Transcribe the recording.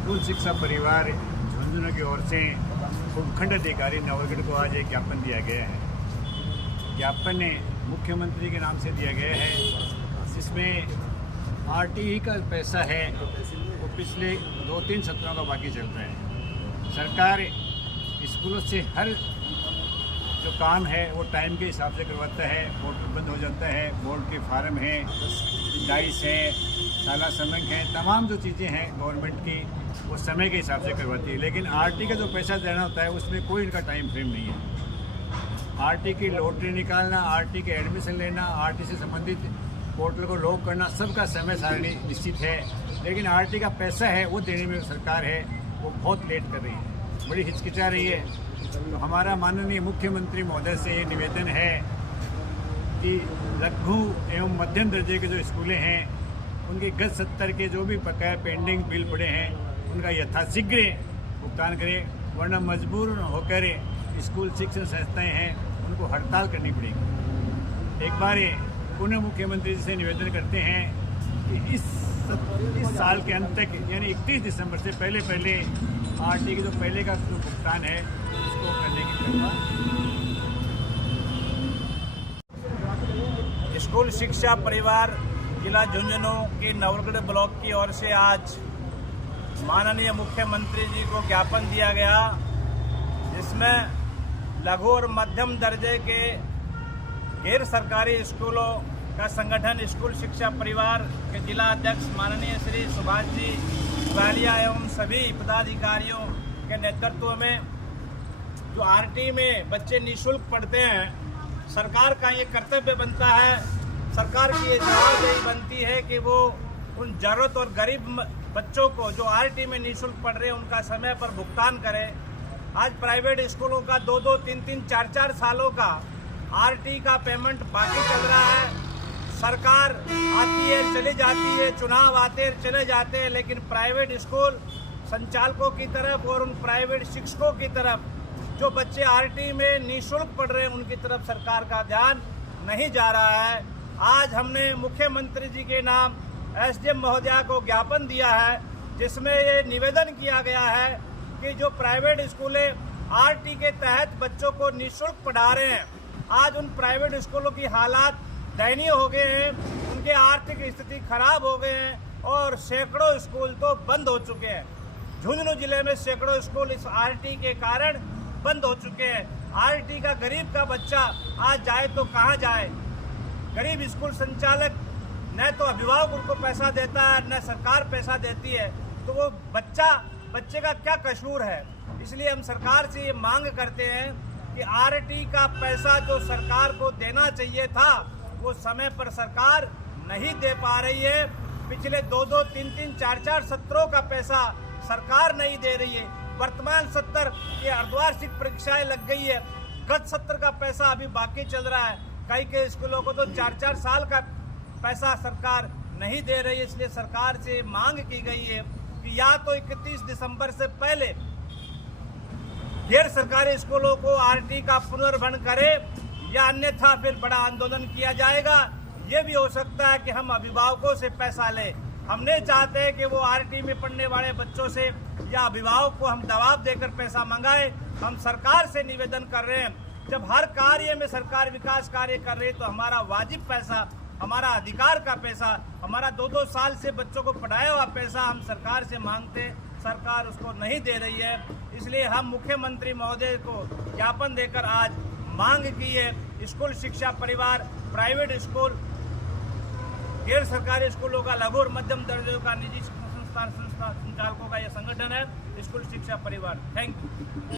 School शिक्षा परिवार झुंझुनू की ओर से उपखंड अधिकारी नवलगढ़ को आज एक ज्ञापन दिया गया है। ज्ञापन मुख्यमंत्री के नाम से दिया गया है, जिसमें आरटीई का पैसा है वो पिछले 2-3 सत्रों का बाकी चल रहा है। सरकार स्कूलों से हर जो काम है वो टाइम के हिसाब से करवाता है, बोर्ड बंद हो जाता है, बोर्ड के फार्म हैं, डाइस है, साला समक है, तमाम जो चीज़ें हैं गवर्नमेंट की वो समय के हिसाब से करवाती है। लेकिन आरटी का जो पैसा देना होता है उसमें कोई इनका टाइम फ्रेम नहीं है। आरटी की लॉटरी निकालना, आरटी के एडमिशन लेना, आरटी से संबंधित पोर्टल को लॉक करना, सबका समय सारणी निश्चित है। लेकिन आरटी का पैसा है वो देने में सरकार है वो बहुत लेट कर रही है, बड़ी हिचकिचा रही है। तो हमारा माननीय मुख्यमंत्री महोदय से ये निवेदन है कि लघु एवं मध्यम दर्जे के जो स्कूलें हैं उनके गत 70 के जो भी बकाया पेंडिंग बिल पड़े हैं उनका यथाशीघ्र भुगतान करें, वरना मजबूर होकर स्कूल शिक्षण संस्थाएं हैं उनको हड़ताल करनी पड़ेगी। एक बार पुनः मुख्यमंत्री जी से निवेदन करते हैं कि इस साल के अंत तक यानी 31 दिसंबर से पहले आरटी के जो पहले का जो भुगतान है उसको करने की कृपा। स्कूल शिक्षा परिवार जिला झुंझुनू की नवलगढ़ ब्लॉक की ओर से आज माननीय मुख्यमंत्री जी को ज्ञापन दिया गया, जिसमें लघु और मध्यम दर्जे के गैर सरकारी स्कूलों का संगठन स्कूल शिक्षा परिवार के जिला अध्यक्ष माननीय श्री सुभाष जी वालिया एवं सभी पदाधिकारियों के नेतृत्व में जो आरटी में बच्चे निःशुल्क पढ़ते हैं, सरकार का ये कर्तव्य बनता है, सरकार की ये जवाबदेही बनती है कि वो उन जरूरत और गरीब बच्चों को जो आरटी में निःशुल्क पढ़ रहे हैं उनका समय पर भुगतान करें। आज प्राइवेट स्कूलों का 2-2, 3-3, 4-4 सालों का आरटी का पेमेंट बाकी चल रहा है। सरकार आती है चली जाती है, चुनाव आते हैं चले जाते हैं, लेकिन प्राइवेट स्कूल संचालकों की तरफ और उन प्राइवेट शिक्षकों की तरफ जो बच्चे आरटी में निःशुल्क पढ़ रहे हैं उनकी तरफ सरकार का ध्यान नहीं जा रहा है। आज हमने मुख्यमंत्री जी के नाम एसडीएम महोदया को ज्ञापन दिया है, जिसमें ये निवेदन किया गया है कि जो प्राइवेट स्कूलें आरटी के तहत बच्चों को निःशुल्क पढ़ा रहे हैं, आज उन प्राइवेट स्कूलों की हालात दयनीय हो गए हैं, उनके आर्थिक स्थिति खराब हो गए हैं और सैकड़ों स्कूल तो बंद हो चुके हैं। झुंझुनू जिले में सैकड़ों स्कूल इस आरटी के कारण बंद हो चुके हैं। आरटी का गरीब का बच्चा आज जाए तो कहाँ जाए? गरीब स्कूल संचालक न तो अभिभावक उनको पैसा देता है न सरकार पैसा देती है, तो वो बच्चे का क्या कसूर है? इसलिए हम सरकार से ये मांग करते हैं कि आरटी का पैसा जो सरकार को देना चाहिए था वो समय पर सरकार नहीं दे पा रही है। पिछले 2-2, 3-3, 4-4 सत्रों का पैसा सरकार नहीं दे रही है। वर्तमान सत्र ये अर्धवार्षिक परीक्षाएं लग गई है, गत सत्र का पैसा अभी बाकी चल रहा है। कई के स्कूलों को तो 4-4 साल का पैसा सरकार नहीं दे रही है। इसलिए सरकार से मांग की गई है कि या तो 31 दिसंबर से पहले गैर सरकारी स्कूलों को आरटी का पुनर्भरण करे या अन्यथा फिर बड़ा आंदोलन किया जाएगा। ये भी हो सकता है कि हम अभिभावकों से पैसा लें। हम नहीं चाहते कि वो आरटी में पढ़ने वाले बच्चों से या अभिभावक को हम दबाव देकर पैसा मंगाए। हम सरकार से निवेदन कर रहे हैं, जब हर कार्य में सरकार विकास कार्य कर रही है तो हमारा वाजिब पैसा, हमारा अधिकार का पैसा, हमारा 2-2 साल से बच्चों को पढ़ाया हुआ पैसा हम सरकार से मांगते, सरकार उसको नहीं दे रही है। इसलिए हम मुख्यमंत्री महोदय को ज्ञापन देकर आज मांग की है, स्कूल शिक्षा परिवार, प्राइवेट स्कूल, गैर सरकारी स्कूलों का लघु और मध्यम दर्जे का निजी संस्थान संचालकों का यह संगठन है स्कूल शिक्षा परिवार। Thank you.